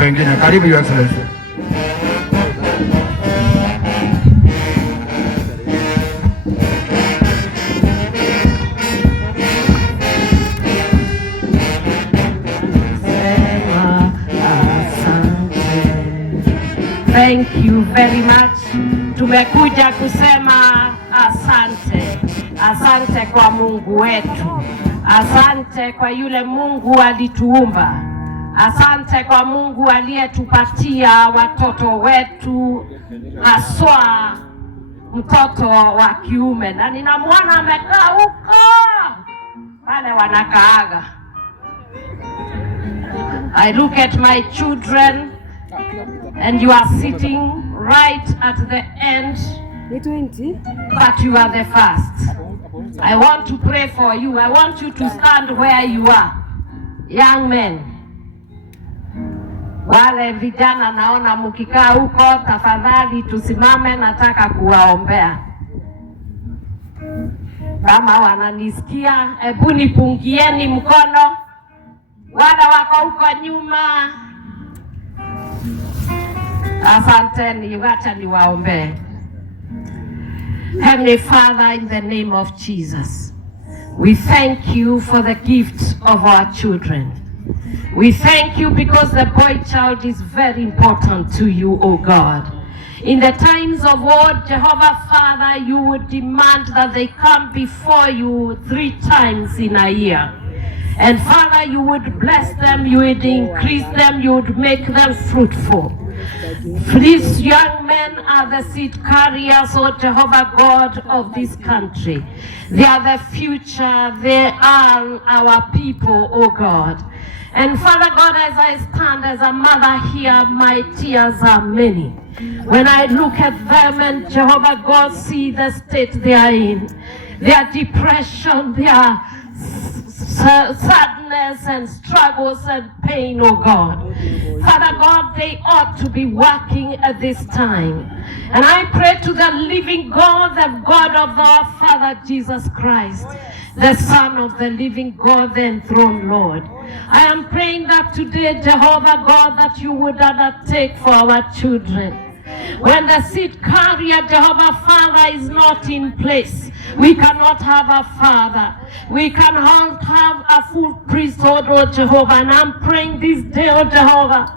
pengine. Karibu Your Excellency. Thank you very much. Tumekuja kusema asante. Asante kwa Mungu wetu. Asante kwa yule Mungu alituumba. Asante kwa Mungu aliyetupatia watoto wetu, haswa mtoto wa kiume. Na ninamwona amekaa huko wale wanakaaga. I look at my children and you are sitting right at the end, but you are the first. I want to pray for you. I want you to stand where you are. Young men, wale vijana naona mkikaa huko, tafadhali tusimame, nataka kuwaombea. Kama wananisikia, hebu nipungieni mkono. Wale wako huko nyuma, asanteni, wacha niwaombee. Heavenly Father, in the name of Jesus, we thank you for the gift of our children. We thank you because the boy child is very important to you, O God. In the times of old, Jehovah Father, you would demand that they come before you 3 times in a year. And Father, you would bless them, you would increase them, you would make them fruitful. These young men are the seed carriers, O Jehovah God, of this country. They are the future, they are our people, O God. And Father God, as I stand as a mother here, my tears are many. When I look at them and Jehovah God, see the state they are in, their depression, their sadness and struggles and pain, oh God. Father God, they ought to be working at this time. And I pray to the living God, the God of our Father Jesus Christ, the Son of the living God, the enthroned Lord. I am praying that today, Jehovah God, that you would undertake for our children. When the seed carrier, Jehovah Father, is not in place, we cannot have a father. We cannot have a full priesthood, oh Jehovah. And I'm praying this day, oh Jehovah,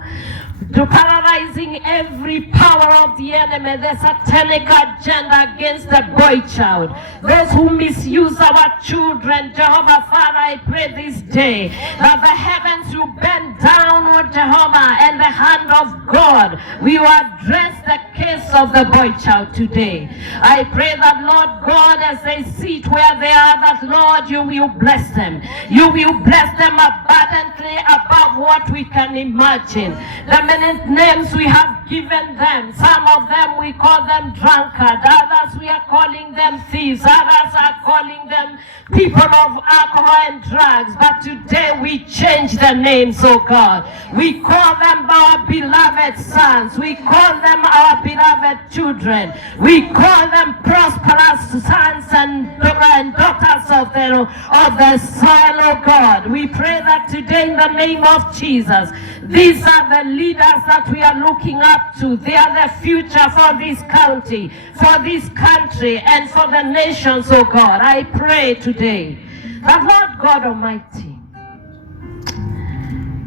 to paralyzing every power of the enemy, the satanic agenda against the boy child. Those who misuse our children, Jehovah Father, I pray this day that the heavens will bend down, oh Jehovah, and the hand of God will address the case of the boy child today. I pray that, Lord God, as they sit where they are, that, Lord, you will bless them. You will bless them abundantly above what we can imagine. The many names we have given them, some of them we call them drunkard, others we are calling them thieves, others are calling them people of alcohol and drugs. But today we change the names, oh God. We call them our beloved sons. We call them our beloved children. We call them prosperous sons and daughters of the soil, oh God. We pray that today in the name of Jesus, these are the leaders that we are looking up to. They are the future for this county, for this country, and for the nations, oh God. I pray today that, Lord God Almighty,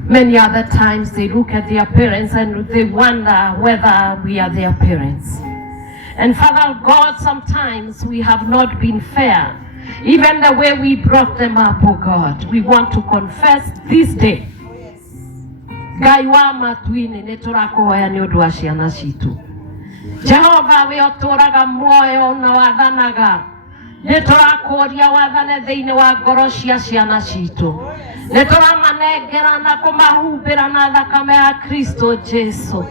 many other times they look at their parents and they wonder whether we are their parents. And Father God, sometimes we have not been fair. Even the way we brought them up, oh God, we want to confess this day. Ngai wa matuini niturakuhoya ni undu wa ciana citu. Jehova we oturaga muoyo na wathanaga. Niturakuria wathane thiini wa ngoro cia ciana citu. Nituramanengera na kumahumbira na thakame ya Kristo Jesu.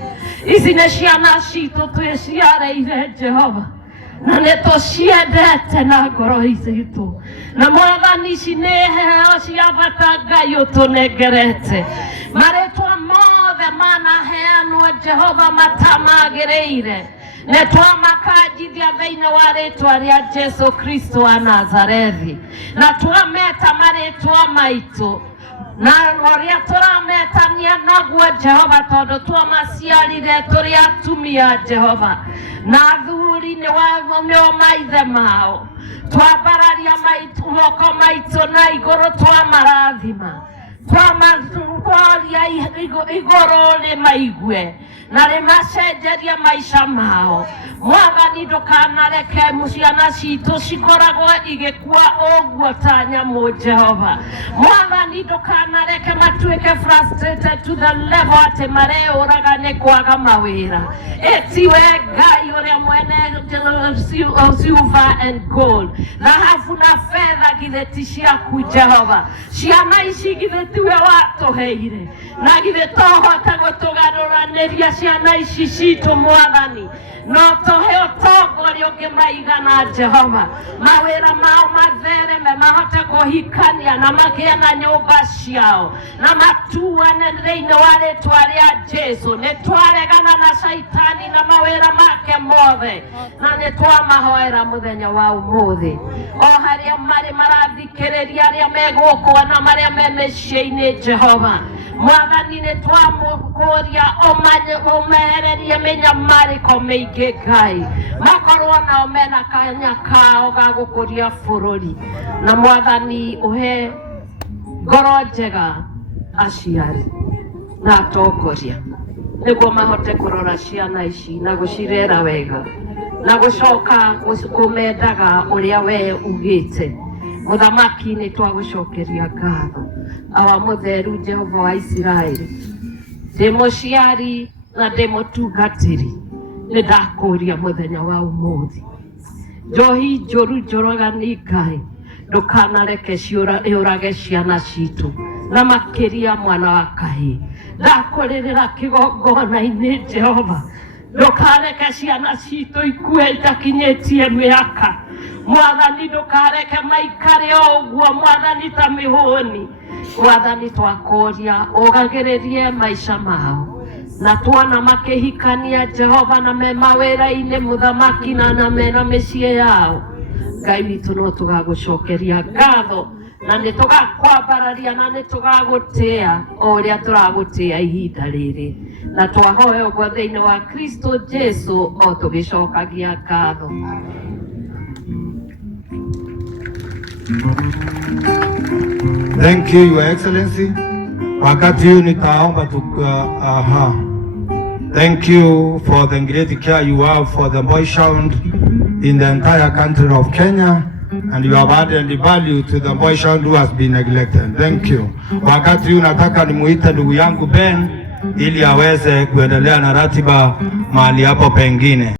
Ici ni ciana citu twiciareire Jehova. Na nituciendete na ngoro citu. Na mwathani ici ni heo cia bata Ngai utunengerete. Maretwa mothe manaheanwo Jehova matamagĩrĩire. Nĩtwamakajithia thĩinĩ wa rĩtwa rĩa Jesu Kristo wa Nazarethi. Na twameta marĩtwa maitũ. na waria turametania naguo Jehova tondu twamaciarire turi atumia Jehova na athuri ni maithe mao twambararia moko maitu na iguru twamarathima twaria iguru rimaigue na rimacenjeria maisha mao. Mwathani ndukanareke ciana citu cikoragwo igikua uguo ta nyamu Jehova. Mwathani ndukanareke matuike frustrated to the level ati mareuraga ni kwaga mawira. Etiwe Ngai uria mwene silver and gold, dhahabu na fedha githe ti ciaku Jehova. Ciana ici githe tiwe watuheire na githe tohota gutugaruraniria ciana ici citu Mwathani, no tohe utongoria ungimaigana Jehova. Mawira mao mathereme mahote kuhikania na magie na nyumba ciao na matuane thiini wa ritwa ria Jesu. Ni twaregana na shaitani na mawira make mothe na ni twamahoera muthenya wa umuthi. O haria mari marathikiriria aria meguku na maria me miciini Jehova, Mwathani ni twamukuria umehererie minyamariko miingi Ngai, makorwo nao mena kanya kao ga gukuria bururi. Na Mwathani uhe ngoro njega aciari na atongoria niguo mahote kurora ciana ici na gucirera wega na gucoka kumendaga uria we ugite. Muthamaki ni twagucokeria ngatho awa mutheru Jehova wa Israeli, ndi muciari na ndi mutungatiri. Ni ndakuria muthenya wa umuthi njohi njuru njoragani Ngai ndukanareke ciurage ciana citu na makiria mwana wa kahi. Ndakuririra kigongona-ini Jehova, ndukareke ciana citu ikue itakinyitie miaka. Mwathani ndukareke maikare uguo Mwathani ta mihuni. Mwathani twakuria ugagiririe maisha mao na tuona makihikania Jehova na me mawira-ini Muthamaki na mena micie yao. Ngai witu no tugagucokeria ngatho na ni tugakwambararia na ni tugagutia o uria turagutia ihinda riri, na twahoya uguo thiini wa Kristo Jesu o tugicokagia ngatho. Thank you, Your Excellency. Wakati huu nitaomba thank you for the great care you have for the boy child in the entire country of Kenya, and you have added value to the boy child who has been neglected. Thank you. Wakati huu nataka nimuite ndugu yangu Ben ili aweze kuendelea na ratiba mahali hapo pengine.